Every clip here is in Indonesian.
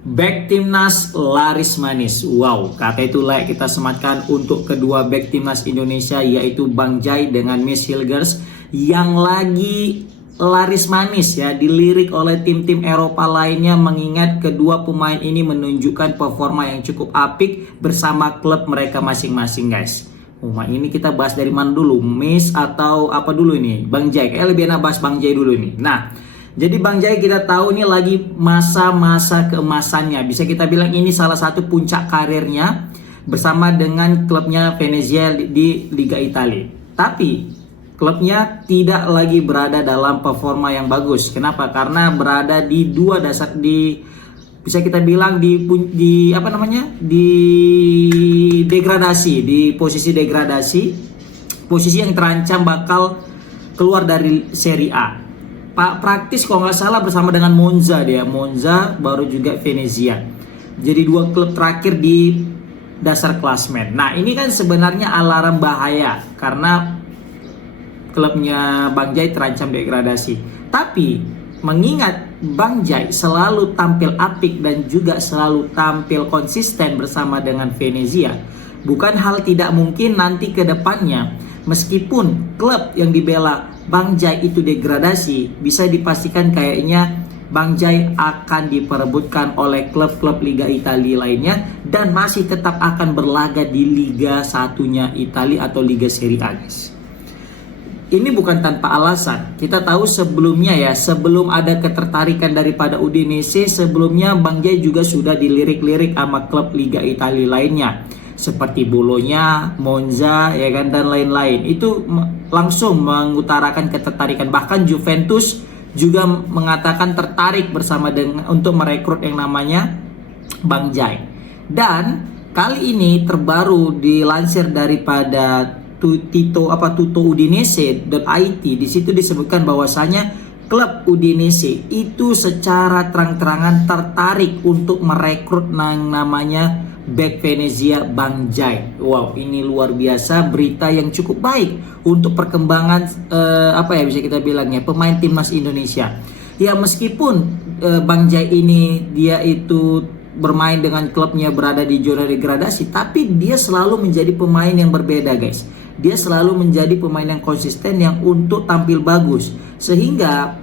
Back timnas laris manis. Wow, kata itu layak kita sematkan untuk kedua back timnas Indonesia, yaitu Bang Jai dengan Miss Hilgers yang lagi laris manis ya, dilirik oleh tim-tim Eropa lainnya, mengingat kedua pemain ini menunjukkan performa yang cukup apik bersama klub mereka masing-masing, guys. Ini kita bahas dari mana dulu? Miss atau apa dulu ini? Bang Jai. Lebih enak bahas Bang Jai dulu nih. Nah, jadi Bang Jai kita tahu ini lagi masa-masa keemasannya. Bisa kita bilang ini salah satu puncak karirnya bersama dengan klubnya Venezia di Liga Italia. Tapi klubnya tidak lagi berada dalam performa yang bagus. Kenapa? Karena berada di dua dasar, bisa kita bilang di apa namanya? Di degradasi, di posisi degradasi, posisi yang terancam bakal keluar dari Serie A. Praktis kalau nggak salah bersama dengan Monza baru juga Venezia. Jadi dua klub terakhir di dasar klasmen. Nah, ini kan sebenarnya alarm bahaya karena klubnya Bang Jai terancam degradasi. Tapi mengingat Bang Jai selalu tampil apik dan juga selalu tampil konsisten bersama dengan Venezia, bukan hal tidak mungkin nanti ke depannya meskipun klub yang dibela Bang Jai itu degradasi, bisa dipastikan kayaknya Bang Jai akan diperebutkan oleh klub-klub Liga Italia lainnya dan masih tetap akan berlaga di Liga satunya Italia atau Liga Serie A, guys. Ini bukan tanpa alasan. Kita tahu sebelumnya ya, sebelum ada ketertarikan daripada Udinese, sebelumnya Bang Jai juga sudah dilirik-lirik sama klub Liga Italia lainnya seperti Bologna, Monza ya kan, dan lain-lain. Itu langsung mengutarakan ketertarikan. Bahkan Juventus juga mengatakan tertarik bersama dengan untuk merekrut yang namanya Bang Jai. Dan kali ini terbaru dilansir daripada Tutto Udinese.it. Di situ disebutkan bahwasanya klub Udinese itu secara terang-terangan tertarik untuk merekrut yang namanya back Venezia Bang Jai. Wow, ini luar biasa, berita yang cukup baik untuk perkembangan bisa kita bilangnya pemain timnas Indonesia. Ya, meskipun Bang Jai ini dia itu bermain dengan klubnya berada di zona degradasi, tapi dia selalu menjadi pemain yang berbeda, guys. Dia selalu menjadi pemain yang konsisten yang untuk tampil bagus. Sehingga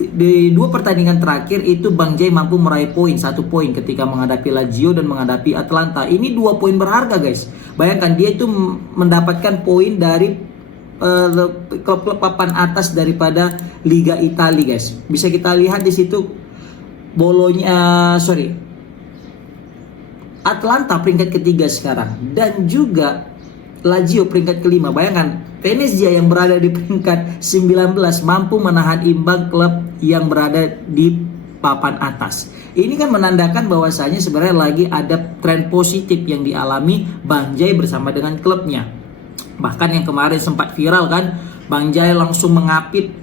di dua pertandingan terakhir itu Bang Jai mampu meraih satu poin ketika menghadapi Lazio dan menghadapi Atalanta. Ini 2 poin berharga, guys. Bayangkan dia itu mendapatkan poin dari klub-klub papan atas daripada Liga Italia, guys. Bisa kita lihat di situ Atalanta peringkat ketiga sekarang dan juga Lazio peringkat kelima. Bayangkan Venezia yang berada di peringkat 19 mampu menahan imbang klub yang berada di papan atas. Ini kan menandakan bahwasanya sebenarnya lagi ada tren positif yang dialami Bang Jai bersama dengan klubnya. Bahkan yang kemarin sempat viral kan, Bang Jai langsung mengapit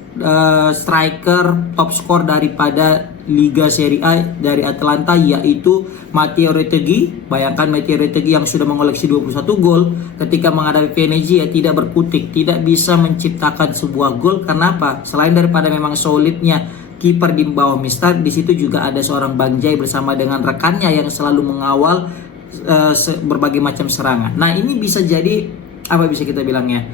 striker top skor daripada Liga Serie A dari Atalanta, yaitu Matteo Retegui. Bayangkan Matteo Retegui yang sudah mengoleksi 21 gol ketika menghadapi Venezia tidak berkutik, tidak bisa menciptakan sebuah gol. Kenapa? Selain daripada memang solidnya kiper di bawah Mister, di situ juga ada seorang Bang Jai bersama dengan rekannya yang selalu mengawal berbagai macam serangan. Nah, ini bisa jadi bisa kita bilangnya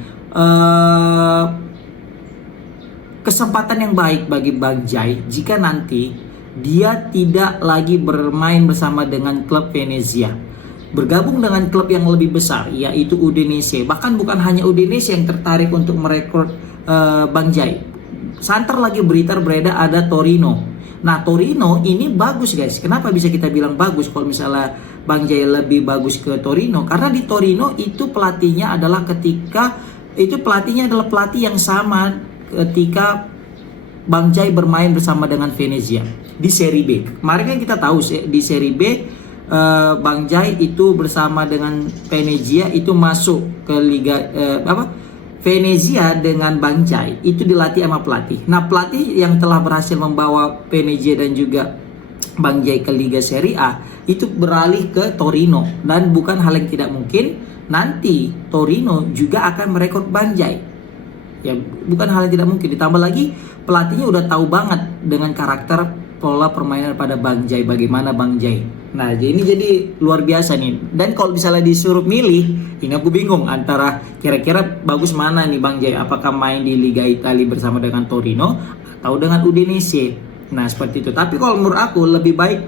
kesempatan yang baik bagi Bang Jai jika nanti dia tidak lagi bermain bersama dengan klub Venezia, bergabung dengan klub yang lebih besar yaitu Udinese. Bahkan bukan hanya Udinese yang tertarik untuk merekrut Bang Jai. Santer lagi berita beredar ada Torino. Nah, Torino ini bagus, guys. Kenapa bisa kita bilang bagus kalau misalnya Bang Jai lebih bagus ke Torino? Karena di Torino itu pelatihnya adalah pelatih yang sama ketika Bang Jai bermain bersama dengan Venezia di Serie B. Kemarin kan kita tahu di Serie B Bang Jai itu bersama dengan Venezia itu masuk ke Liga Venezia dengan Bang Jai itu dilatih sama pelatih. Nah, pelatih yang telah berhasil membawa Venezia dan juga Bang Jai ke Liga Serie A itu beralih ke Torino, dan bukan hal yang tidak mungkin nanti Torino juga akan merekrut Bang Jai. Ya, bukan hal yang tidak mungkin. Ditambah lagi pelatihnya udah tahu banget dengan karakter pola permainan pada Bang Jai. Bagaimana Bang Jai? Nah, ini jadi luar biasa nih. Dan kalau misalnya disuruh milih, ini aku bingung antara kira-kira bagus mana nih Bang Jai. Apakah main di Liga Italia bersama dengan Torino atau dengan Udinese? Nah, seperti itu. Tapi kalau menurut aku lebih baik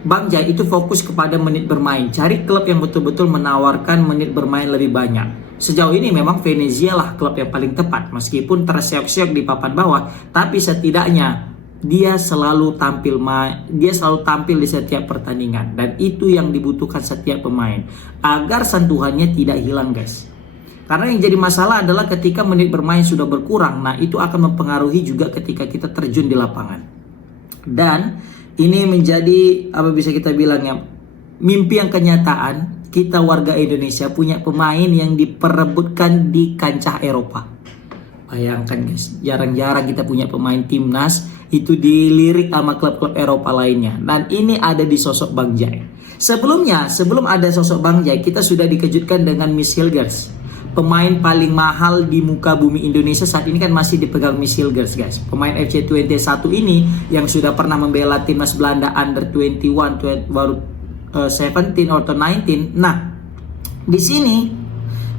Bang Jai itu fokus kepada menit bermain. Cari klub yang betul-betul menawarkan menit bermain lebih banyak. Sejauh ini memang Venezia lah klub yang paling tepat. Meskipun terseok-seok di papan bawah, tapi setidaknya dia selalu tampil di setiap pertandingan. Dan itu yang dibutuhkan setiap pemain. Agar sentuhannya tidak hilang, guys. Karena yang jadi masalah adalah ketika menit bermain sudah berkurang. Nah, itu akan mempengaruhi juga ketika kita terjun di lapangan. Dan ini menjadi apa bisa kita bilang ya, mimpi yang kenyataan. Kita warga Indonesia punya pemain yang diperebutkan di kancah Eropa. Bayangkan guys, jarang-jarang kita punya pemain timnas itu dilirik sama klub-klub Eropa lainnya. Dan ini ada di sosok Bang Jai. Sebelum ada sosok Bang Jai, kita sudah dikejutkan dengan Miss Hilgers. Pemain paling mahal di muka bumi Indonesia saat ini kan masih dipegang Miss Hilgers, guys. Pemain FC21 ini yang sudah pernah membela timnas Belanda under 21 baru 17 atau 19. Nah, di sini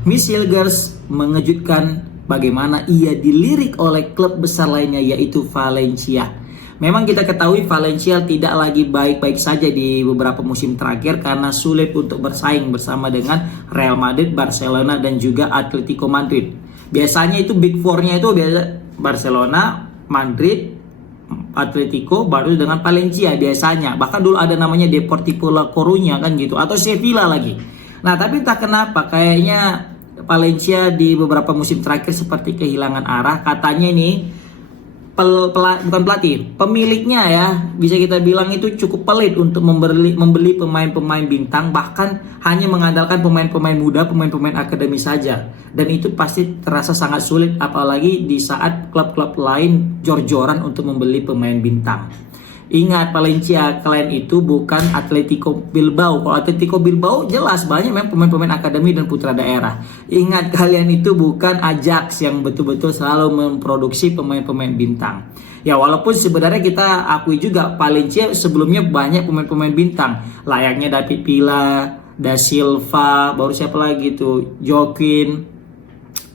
Miss Hilgers mengejutkan bagaimana ia dilirik oleh klub besar lainnya yaitu Valencia. Memang kita ketahui Valencia tidak lagi baik-baik saja di beberapa musim terakhir karena sulit untuk bersaing bersama dengan Real Madrid, Barcelona dan juga Atletico Madrid. Biasanya itu Big Four-nya itu Barcelona, Madrid, Atletico baru dengan Valencia biasanya. Bahkan dulu ada namanya Deportivo La Coruña kan gitu, atau Sevilla lagi. Nah, tapi entah kenapa kayaknya Valencia di beberapa musim terakhir seperti kehilangan arah. Katanya ini bukan pelatih, pemiliknya ya, bisa kita bilang itu cukup pelit untuk membeli pemain-pemain bintang, bahkan hanya mengandalkan pemain-pemain muda, pemain-pemain akademi saja. Dan itu pasti terasa sangat sulit apalagi di saat klub-klub lain jor-joran untuk membeli pemain bintang. Ingat, Valencia kalian itu bukan Atletico Bilbao. Kalau Atletico Bilbao jelas banyak memang pemain-pemain akademi dan putra daerah. Ingat, kalian itu bukan Ajax yang betul-betul selalu memproduksi pemain-pemain bintang. Ya, walaupun sebenarnya kita akui juga Valencia sebelumnya banyak pemain-pemain bintang. Layaknya David Villa, Da Silva, baru siapa lagi tuh, Joaquin,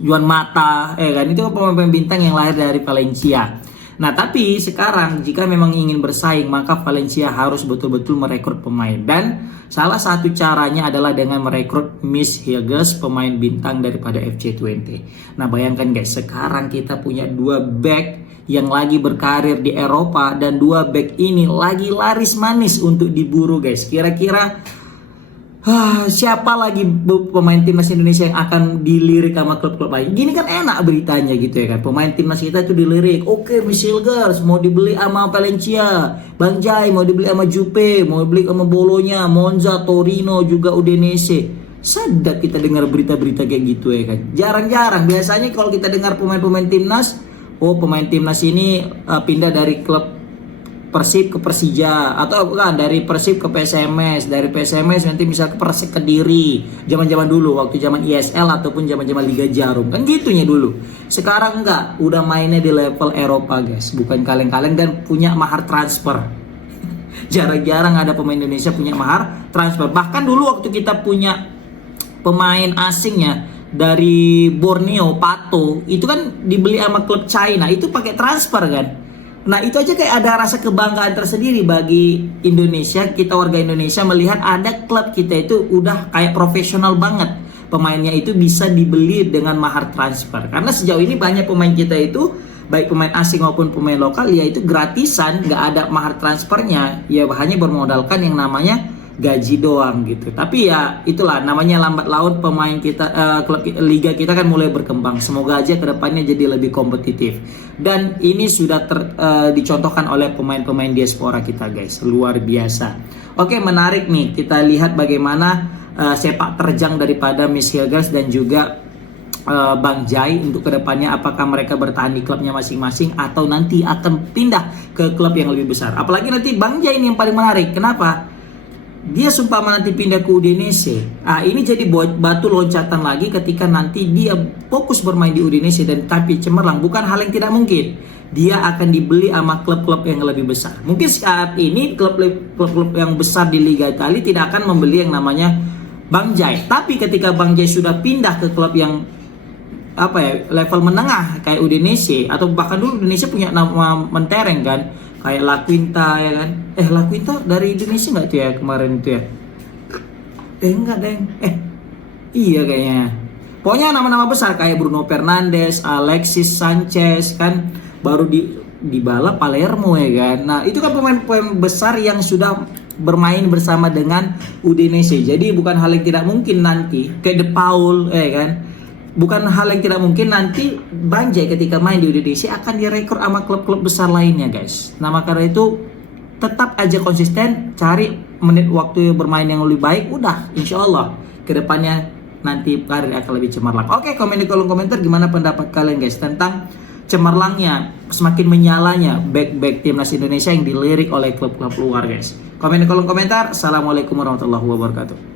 Juan Mata, kan itu pemain-pemain bintang yang lahir dari Valencia. Nah, tapi sekarang jika memang ingin bersaing, maka Valencia harus betul-betul merekrut pemain. Dan salah satu caranya adalah dengan merekrut Miss Hilgers, pemain bintang daripada FC20. Nah, bayangkan guys, sekarang kita punya 2 back yang lagi berkarir di Eropa. Dan 2 back ini lagi laris manis untuk diburu guys. Kira-kira siapa lagi pemain timnas Indonesia yang akan dilirik sama klub-klub lain? Gini kan enak beritanya gitu ya kan. Pemain timnas kita itu dilirik. Oke, Miss Hilgers mau dibeli sama Valencia, Bang Jai mau dibeli sama Juve, mau dibeli sama Bologna, Monza, Torino, juga Udinese. Sadap kita dengar berita-berita kayak gitu ya kan. Jarang-jarang. Biasanya kalau kita dengar pemain-pemain timnas, pemain timnas ini pindah dari klub Persib ke Persija, atau bukan dari Persib ke PSMS, dari PSMS nanti bisa ke Persik Kediri. Zaman-zaman dulu waktu zaman ISL ataupun zaman-zaman Liga Jarum kan gitunya dulu. Sekarang enggak, udah mainnya di level Eropa guys, bukan kaleng-kaleng dan punya mahar transfer. Jarang-jarang ada pemain Indonesia punya mahar transfer. Bahkan dulu waktu kita punya pemain asingnya dari Borneo, Pato, itu kan dibeli sama klub China, itu pakai transfer kan. Nah, itu aja kayak ada rasa kebanggaan tersendiri bagi Indonesia. Kita warga Indonesia melihat ada klub kita itu udah kayak profesional banget. Pemainnya itu bisa dibeli dengan mahar transfer. Karena sejauh ini banyak pemain kita itu, baik pemain asing maupun pemain lokal, ya itu gratisan, nggak ada mahar transfernya. Ya hanya bermodalkan yang namanya gaji doang gitu. Tapi ya itulah namanya lambat laun pemain kita, klub liga kita kan mulai berkembang. Semoga aja kedepannya jadi lebih kompetitif. Dan ini sudah dicontohkan oleh pemain-pemain diaspora kita guys, luar biasa. Oke, menarik nih kita lihat bagaimana sepak terjang daripada Miss Hilgers dan juga Bang Jai untuk kedepannya, apakah mereka bertahan di klubnya masing-masing atau nanti akan pindah ke klub yang lebih besar. Apalagi nanti Bang Jai ini yang paling menarik. Kenapa? dia seumpama nanti pindah ke Udinese. Ini jadi batu loncatan lagi ketika nanti dia fokus bermain di Udinese dan tapi cemerlang. Bukan hal yang tidak mungkin. Dia akan dibeli sama klub-klub yang lebih besar. Mungkin saat ini klub-klub yang besar di Liga Italia tidak akan membeli yang namanya Bang Jai. Tapi ketika Bang Jai sudah pindah ke klub yang level menengah kayak Udinese, atau bahkan dulu Udinese punya nama mentereng kan, kayak La Quinta ya kan. La Quinta dari Indonesia nggak tuh ya kemarin itu ya? Enggak deng. Iya kayaknya. Pokoknya nama-nama besar kayak Bruno Fernandes, Alexis Sanchez kan, baru di bala Palermo ya kan. Nah itu kan pemain-pemain besar yang sudah bermain bersama dengan Udinese. Jadi bukan hal yang tidak mungkin nanti kayak De Paul ya kan. Bukan hal yang tidak mungkin nanti Bang Jai ketika main di Udinese akan direkrut sama klub-klub besar lainnya guys. Nah maka karena itu tetap aja konsisten, cari menit waktu bermain yang lebih baik, udah insya Allah kedepannya nanti karir akan lebih cemerlang. Oke, komen di kolom komentar gimana pendapat kalian guys tentang cemerlangnya, semakin menyalanya back timnas Indonesia yang dilirik oleh klub-klub luar guys. Komen di kolom komentar. Assalamualaikum warahmatullahi wabarakatuh.